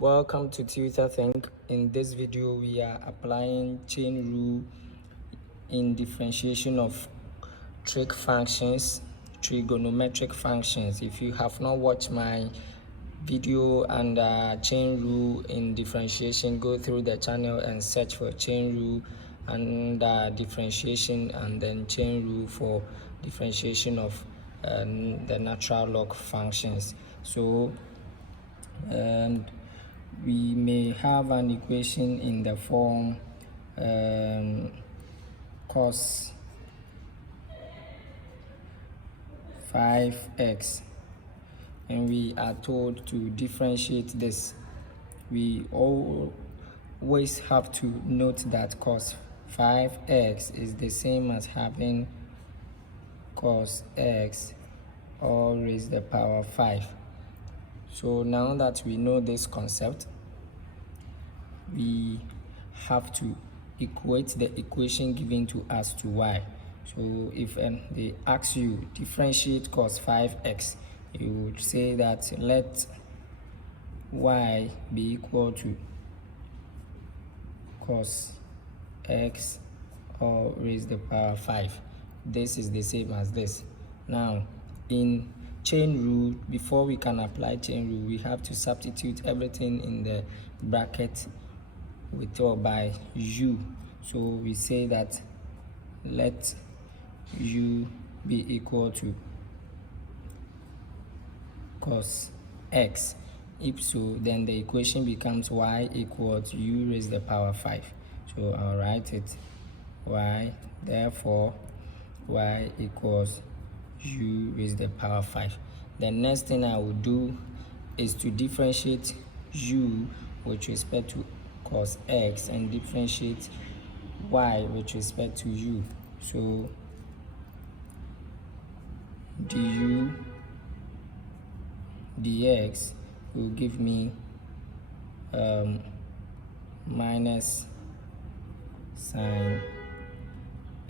Welcome to Tutor Think. In this video, we are applying chain rule in differentiation of trig functions, trigonometric functions. If you have not watched my video and chain rule in differentiation, go through the channel and search for chain rule and differentiation, and then chain rule for differentiation of the natural log functions. So we may have an equation in the form cos 5x, and we are told to differentiate this. We always have to note that cos 5x is the same as having cos x all raised to the power 5. So now that we know this concept, we have to equate the equation given to us to y. So if they ask you differentiate cos 5x, you would say that let y be equal to cos x all raised to the power 5. This is the same as this. Now in chain rule, before we can apply chain rule, we have to substitute everything in the bracket with or by u. So we say that let u be equal to cos x. If so, then the equation becomes y equal to u raised to the power 5. So I'll write it y, therefore y equals u raised to the power 5. The next thing I will do is to differentiate u with respect to cos x and differentiate y with respect to u. So du dx will give me minus sine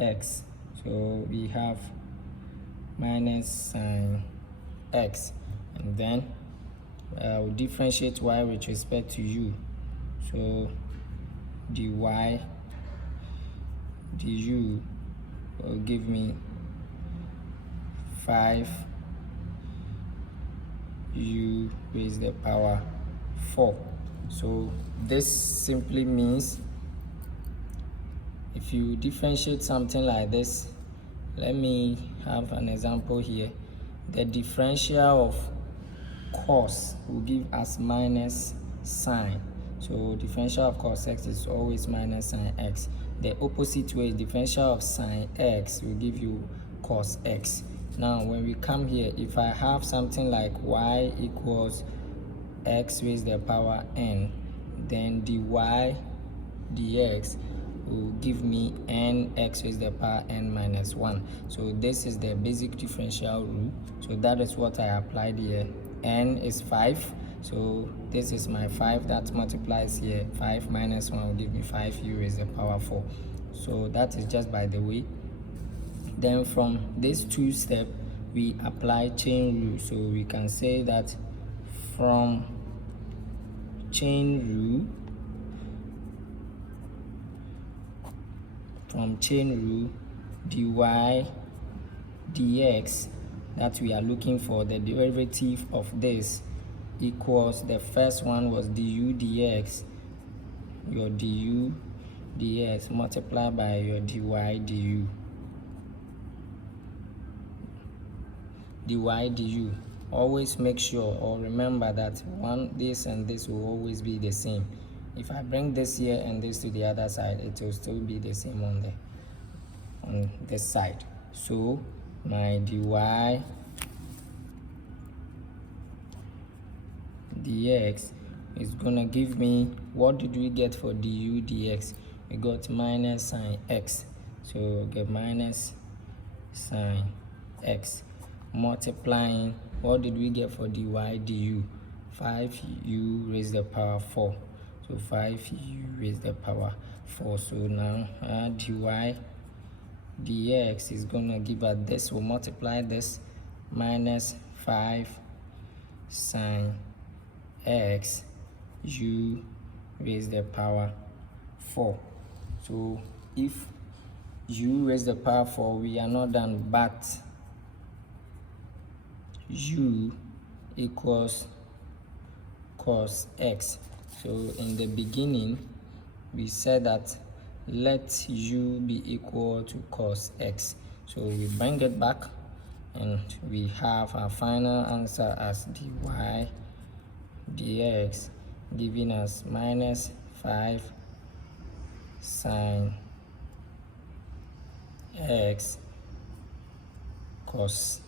x. So we have minus sine x, and then we'll differentiate y with respect to u. So dy du will give me 5 u raised to the power 4. So this simply means if you differentiate something like this, let me have an example here. The differential of cos will give us minus sine. So differential of cos x is always minus sine x. The opposite way, differential of sine x will give you cos x. Now when we come here, if I have something like y equals x raised to the power n, then dy dx will give me n x raised to the power n minus 1. So this is the basic differential rule. So that is what I applied here. N is 5. So this is my 5 that multiplies here. 5 minus 1 will give me 5 u raised to the power 4. So that is just by the way. Then from these two steps, we apply chain rule. So we can say that from chain rule, dy dx that we are looking for, the derivative of this equals, the first one was du dx, your du dx multiplied by your dy du. dy du. Always make sure or remember that this and this will always be the same. If I bring this here and this to the other side, it will still be the same on this side. So my dy dx is gonna give me, what did we get for du dx? We got minus sine x. So we'll get minus sine x multiplying, what did we get for dy du? 5u raised to the power 4. So 5u raised to the power 4. So now dy dx is gonna give us this, we'll multiply this, minus 5 sine x u raised the power 4. So if u raised the power 4, we are not done, but u equals cos x. So in the beginning we said that let u be equal to cos x. So we bring it back and we have our final answer as dy dx, giving us minus 5 sine x cos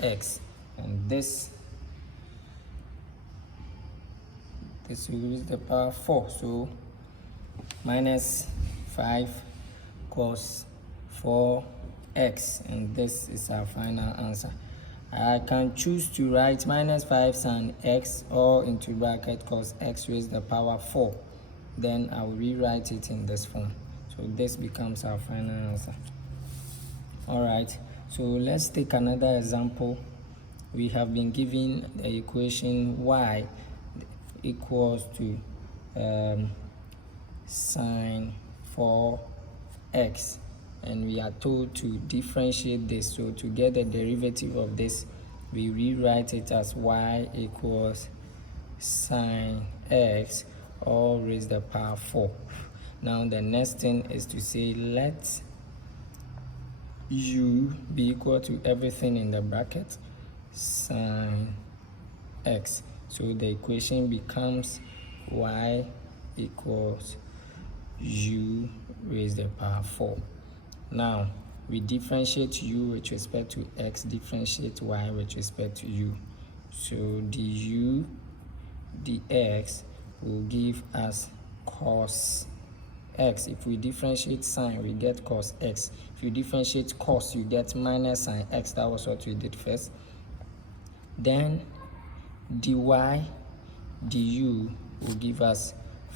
x, and this will raise the power 4. So minus 5 cos 4x, and this is our final answer. I can choose to write minus 5 sine x or into bracket cos x raised the power 4. Then I will rewrite it in this form. So this becomes our final answer. Alright, so let's take another example. We have been given the equation y equals to sine 4x, and we are told to differentiate this. So to get the derivative of this, we rewrite it as y equals sine x all raised the power 4. Now the next thing is to say let u be equal to everything in the bracket sine x. So the equation becomes y equals u raised the power 4. Now we differentiate u with respect to x, differentiate y with respect to u. So du dx will give us cos x. If we differentiate sine, we get cos x. If you differentiate cos, you get minus sine x. That was what we did first. Then dy du will give us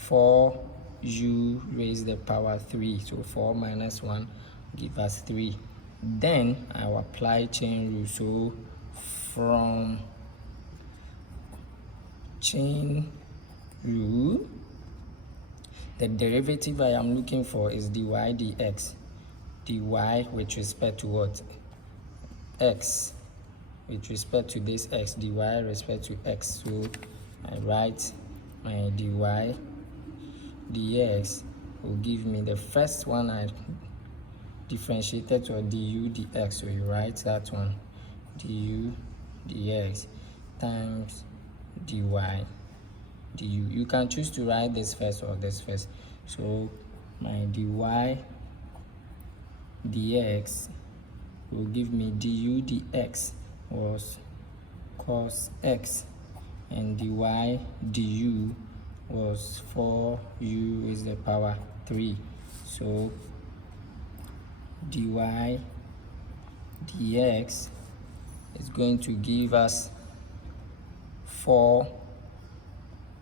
4u raised the power 3. So 4 minus 1 give us 3. Then I will apply chain rule. So from chain rule, the derivative I am looking for is dy dx. dy with respect to what? X. With respect to this x, dy with respect to x. So I write my dy dx will give me the first one I differentiated to a du dx. So you write that one, du dx times dy du. You can choose to write this first or this first. So my dy dx will give me du dx was cos x, and dy du was 4u is the power 3. So dy dx is going to give us 4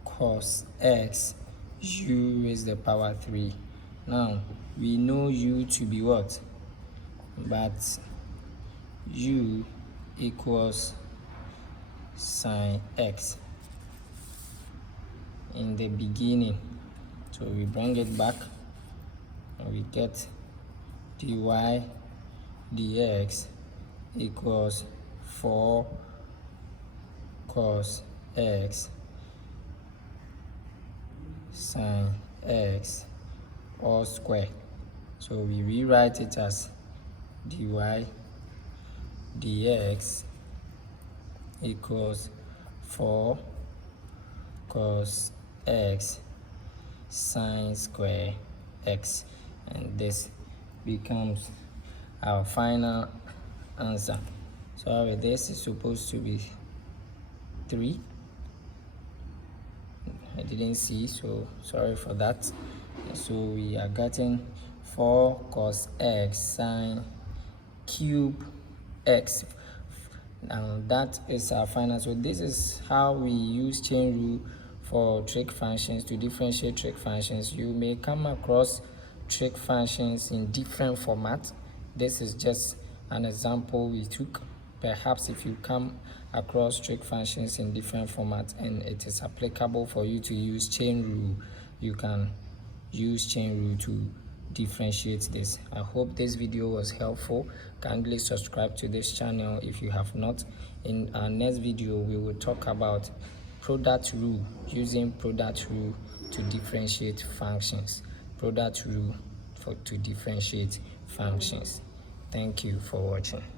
cos x u is the power 3. Now we know u to be what? But u equals sine x in the beginning. So we bring it back and we get dy dx equals 4 cos x sine x all square. So we rewrite it as dy dx equals 4 cos x sine square x, and this becomes our final answer. So this is supposed to be 3. I didn't see, so sorry for that. So we are getting 4 cos x sine cube x. Now that is our final. So this is how we use chain rule for trig functions to differentiate trig functions. You may come across trig functions in different formats. This is just an example we took, perhaps if you come across trig functions in different formats and it is applicable for you to use chain rule, you can use chain rule to differentiate this. I hope this video was helpful. Kindly subscribe to this channel if you have not. In our next video, we will talk about product rule, using product rule to differentiate functions. Product rule to differentiate functions. Thank you for watching.